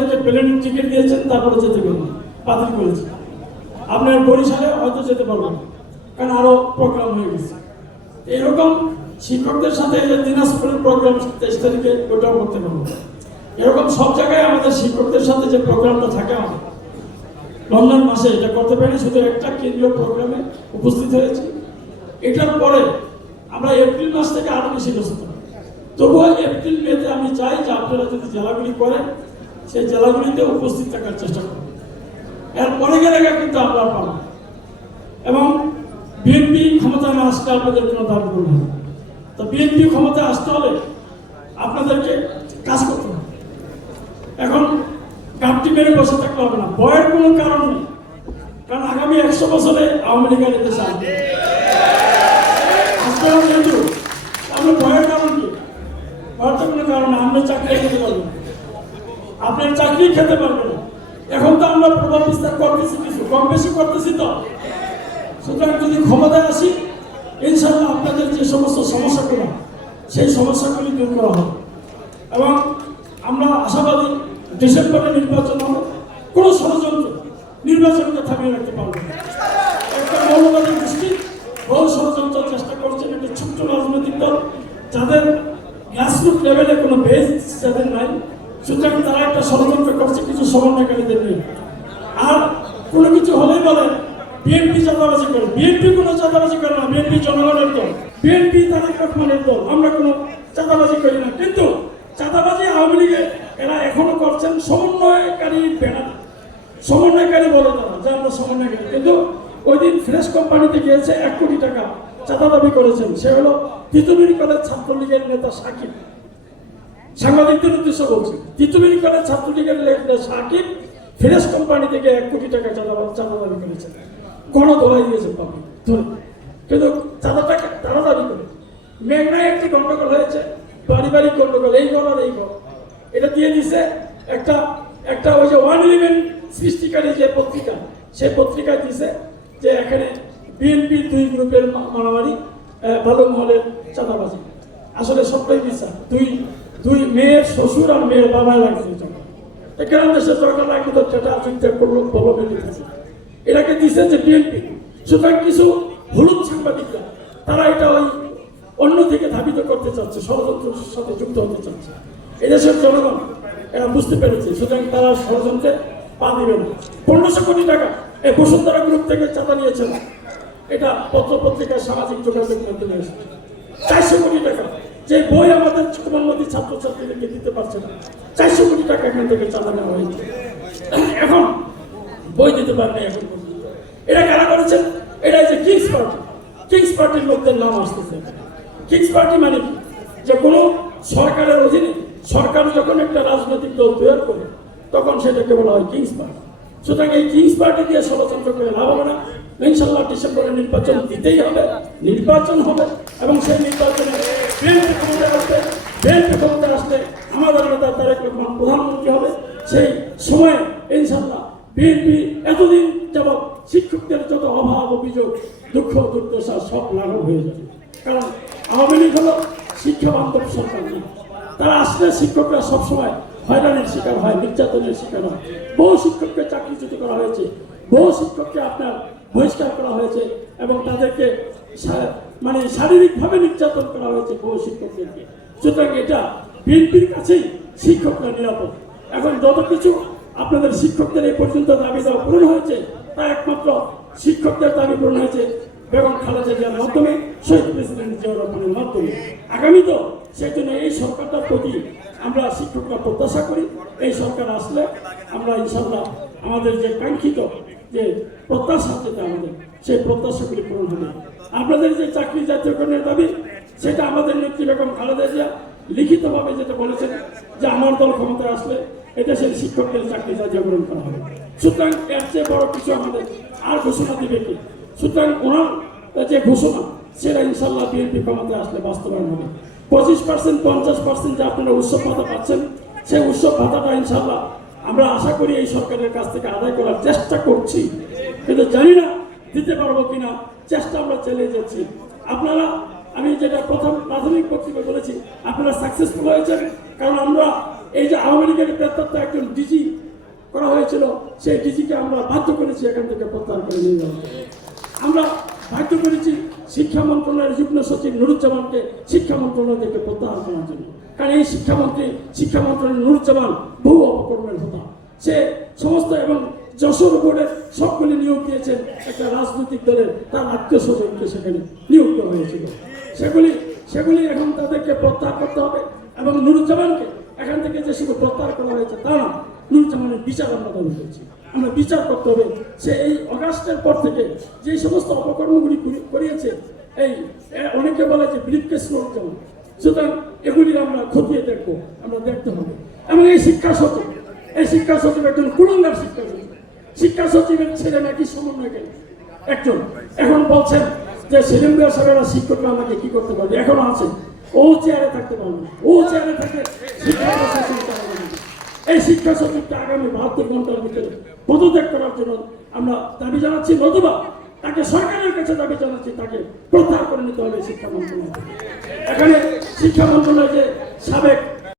আমাদেরকে প্লেনের টিকিট দিয়েছেন, তারপরে যেতে পারবেন, বাতিল করেছে। আপনার বরিশালে হয়তো যেতে পারবেন, কারণ আরো প্রোগ্রাম হয়ে গেছে। এরকম শিক্ষকদের সাথে দিনাজপুরের প্রোগ্রাম 23 তারিখে ওটাও করতে পারবো। এরকম সব জায়গায় আমাদের শিক্ষকদের সাথে যে প্রোগ্রামটা থাকে আমাদের রমজান মাসে, এটা করতে পারি শুধু একটা কেন্দ্রীয় প্রোগ্রামে উপস্থিত হয়েছে। এটার পরে আমরা এপ্রিল মাস থেকে আরো বেশি ব্যস্ত। তবুও এপ্রিল মেতে আমি চাই যে আপনারা যদি জেলাগুলি করেন, সেই জেলাগুলিতে উপস্থিত থাকার চেষ্টা করবেন। এরপরে গেলে কিন্তু আমরা পাবো। এবং বিএনপি ক্ষমতা না আসলে আপনাদের কোনো দাবি করবে না। তো বিএনপি ক্ষমতা আসতে হলে আপনাদেরকে কাজ করতে হবে। এখন গাপটি মেরে বসে থাকতে হবে না, ভয়ের কোনো কারণ নেই। কারণ আগামী 100 বছরে আওয়ামী লীগ দেশে আসবে। যেহেতু আপনার ভয়ের কারণ কি? ভয়ের তো কোনো কারণ না, আপনি চাকরি খেতে পারবেন, আপনার চাকরি খেতে পারবেন না। এখন তো আমরা প্রভাব বিস্তার করতেছি, কিছু কম বেশি করতেছি। তো সুতরাং যদি ক্ষমতায় আসি, ইনশাআল্লাহ আপনাদের যে সমস্ত সমস্যাগুলো, সেই সমস্যাগুলি দূর করা হবে। এবং আমরা আশাবাদী ডিসেম্বরে নির্বাচন হবে, কোনো ষড়যন্ত্র নির্বাচনকে থামিয়ে রাখতে পারবে না। একটা মৌলবাদী গোষ্ঠী বহু ষড়যন্ত্র চেষ্টা করছেন, একটা ছোট্ট রাজনৈতিক দল যাদের গ্রাসরুট লেভেলে কোনো বেস যাদের নাই, সুতরাং তারা একটা ষড়যন্ত্র করছে কিছু সমন্বয়কারীদের নিয়ে। আর কোনো কিছু হলেই বলে বিএনপি চাঁদাবাজি করে। বিএনপি কোনো চাঁদাবাজি করে না, বিএনপি জনগণের দল, বিএনপি তারেক রহমানের দল, আমরা কোনো চাঁদাবাজি করি না। কিন্তু চাঁদাবাজি আওয়ামী লীগের এরা এখনো করছেন সমন্বয়কারী ব্যানার, সমন্বয়কারী বলে তারা যে আমরা সমন্বয়কারী। কিন্তু ওই দিন ফ্রেশ কোম্পানিতে গিয়েছে 1 কোটি টাকা চাঁদা দাবি করেছেন, সে হলো তিতুমির কলেজ ছাত্রলীগের নেতা সাকিব। সাংবাদিকদের উদ্দেশ্য বলছি, তিতুমির কলেজ ছাত্রলীগের নেতা সাকিব ফ্রেশ কোম্পানি থেকে 1 কোটি টাকা চাঁদা দাবি করেছেন। গণধোলাই দিয়েছেন পাবলিক ধরে, কিন্তু চাঁদাটা তারা দাবি করে। মেঘনায় একটি গন্ডগোল হয়েছে, পারিবারিক গন্ডগোল, এই ঘর আর এই ঘর, এটা দিয়ে দিছে একটা ওই যে 111 সৃষ্টিকারী যে পত্রিকা, সেই পত্রিকায় দিছে যে এখানে বিএনপির 2 গ্রুপের মারামারি, ভালো মহলের চাঁদাবাজি। আসলে সবটাই মিথ্যা। দুই মেয়ের শ্বশুর আর মেয়ের বাবা লাগছে। এখানে দেশের সরকার লাগবে তো সেটা চিন্তা করলো, বলো বেরিয়েছে, এটাকে দিচ্ছে যে বিএনপি। সুতরাং কিছু হলুদ সাংবাদিকরা তারা এটা ওই অন্যদিকে ধাবিত করতে চাচ্ছে, ষড়যন্ত্রের সাথে যুক্ত হতে চাচ্ছে। এদেশের জনগণ এরা বুঝতে পেরেছে, সুতরাং তারা ষড়যন্ত্রে পা দিবে না। 1500 কোটি টাকা এই বসুন্ধরা গ্রুপ থেকে চাঁদা নিয়েছেন, এটা পত্র পত্রিকায় সামাজিক যোগাযোগ মাধ্যমে এসেছে। 400 কোটি টাকা যে বই আমাদের নদী ছাত্রছাত্রীদেরকে দিতে পারছে না, 400 কোটি টাকা এখান থেকে চাঁদা নেওয়া হয়েছে। এখন বই দিতে পারেন এখন পর্যন্ত। এটা কারা করেছেন? এটা যে কিংস পার্টি, কিংস পার্টির লোকদের নাম আসতেছে। কিংস পার্টি মানে কি? যে কোনো সরকারের অধীনে সরকার যখন একটা রাজনৈতিক দল তৈরি করে, তখন সেটাকে বলা হয় কিংস পার্টি। সুতরাং এই কিংস পার্টি দিয়ে ষড়যন্ত্র করে লাভ হবে না। ইনশাল্লাহ ডিসেম্বরে নির্বাচন দিতেই হবে, নির্বাচন হবে। এবং সেই নির্বাচনে বিএনপি ক্ষমতায় আসলে আমাদের নেতা তারেক রহমান প্রধানমন্ত্রী হবে। সেই সময়ে ইনশাল্লাহ বিএনপি এতদিন যাবৎ শিক্ষকদের যত অভাব, অভিযোগ, দুঃখ, দুর্দশা সব লাঘব হয়ে যাবে। কারণ আওয়ামী লীগ হলো শিক্ষা বান্ধব সরকার না। তারা আসলে শিক্ষকরা সবসময় হয়রানির শিকার হয়, নির্যাতনের শিকার হয়। বহু শিক্ষককে চাকরিচ্যুত করা হয়েছে, বহু শিক্ষককে আপনার বহিষ্কার করা হয়েছে, এবং তাদেরকে মানে শারীরিকভাবে নির্যাতন করা হয়েছে বহু শিক্ষকদেরকে। সুতরাং এটা বিএনপির কাছেই শিক্ষকরা নিরাপদ। এখন যত কিছু আপনাদের শিক্ষকদের এই পর্যন্ত দাবি দেওয়া পূরণ হয়েছে, তা একমাত্র শিক্ষকদের দাবি পূরণ হয়েছে বেগম খালেদা জিয়ার মাধ্যমে, শহীদ প্রেসিডেন্ট জিয়াউর রহমানের মাধ্যমে। আগামী তো সেই জন্য এই সরকারটার প্রতি আমরা শিক্ষকরা প্রত্যাশা করি, এই সরকার আসলে আমরা ইনশাল্লাহ আমাদের যে কাঙ্ক্ষিত যে প্রত্যাশা যেটা আমাদের, সেই প্রত্যাশাগুলি পূরণ হবে। আপনাদের যে চাকরি জাতীয়করণের দাবি, সেটা আমাদের নেত্রী বেগম খালেদা জিয়া লিখিতভাবে যেটা বলেছেন যে আমার দল ক্ষমতায় আসলে এদেশের শিক্ষকদের চাকরি জাতীয়করণ করা হবে। সুতরাং এর চেয়ে বড় কিছু আমাদের আর ঘোষণা দিবে কি? সুতরাং ওনার যে ঘোষণা, সেটা ইনশাল্লাহ বিএনপি ক্ষমতায় আসলে বাস্তবায়ন হবে। 25%, 50% যে আপনারা উৎসব ভাতা পাচ্ছেন, সেই উৎসব ভাতাটা ইনশাল্লাহ আমরা আশা করি এই সরকারের কাছ থেকে আদায় করার চেষ্টা করছি, কিন্তু জানি না দিতে পারবো কিনা। চেষ্টা আমরা চালিয়ে যাচ্ছি। আপনারা, আমি যেটা প্রথম প্রাথমিক পত্রিকা বলেছি, আপনারা সাকসেসফুল হয়েছেন, কারণ আমরা এই যে আওয়ামী লীগের প্রেতাত্ম একজন ডিজি করা হয়েছিল, সেই ডিজিকে আমরা বাধ্য করেছি এখান থেকে প্রত্যাহার করে নিয়ে যাওয়া। আমরা বাধ্য করেছি শিক্ষা মন্ত্রণালয়ের যুগ্ম সচিব নুরুজ্জামানকে শিক্ষা মন্ত্রণালয় থেকে প্রত্যাহার করার জন্য। কারণ এই শিক্ষা মন্ত্রণালয়ের নুরুজ্জামান বহু অপকর্মের হোতা। সে সমস্ত এবং যশোর বোর্ডের সবগুলি নিয়োগ দিয়েছেন একটা রাজনৈতিক দলের তার আত্মীয় স্বজনকে সেখানে নিয়োগ দেওয়া হয়েছিল। সেগুলি এখন তাদেরকে প্রত্যাহার করতে হবে এবং নুরুজ্জামানকে এখান থেকে যে শুধু প্রত্যাহার করা হয়েছে তা না, নুরুজ্জামানের বিচার আমরা দাবি করছি। আমরা বিচার করতে হবে। সে এই অগাস্টের পর থেকে যে সমস্ত অপকর্মগুলি করিয়েছে, এই অনেকে বলে যে ব্রিফকেস নুরুজ্জামান, সুতরাং এগুলি আমরা খতিয়ে দেখবো, আমরা দেখতে হবে। এবং এই শিক্ষা সচিব একজন কুলঙ্গার শিক্ষা সচিবের ছেলে নাকি সমন্বয়কারী একজন। এখন বলছেন যে সেলিম মিয়া সাহেবেরা শিক্ষকরা আমাকে কি করতে পারবে, এখনো আছে। ও চেয়ারে থাকতে পারবে না, ও চেয়ারে থাকে এই শিক্ষা সচিবকে আগামী 72 ঘন্টার ভিতরে পদত্যাগ করার জন্য আমরা দাবি জানাচ্ছি, নতুবা তাকে সরকারের কাছে দাবি জানাচ্ছি তাকে প্রত্যাহার করে নিতে হবে শিক্ষা মন্ত্রণালয়। এখানে শিক্ষা মন্ত্রণালয় যে সাবেক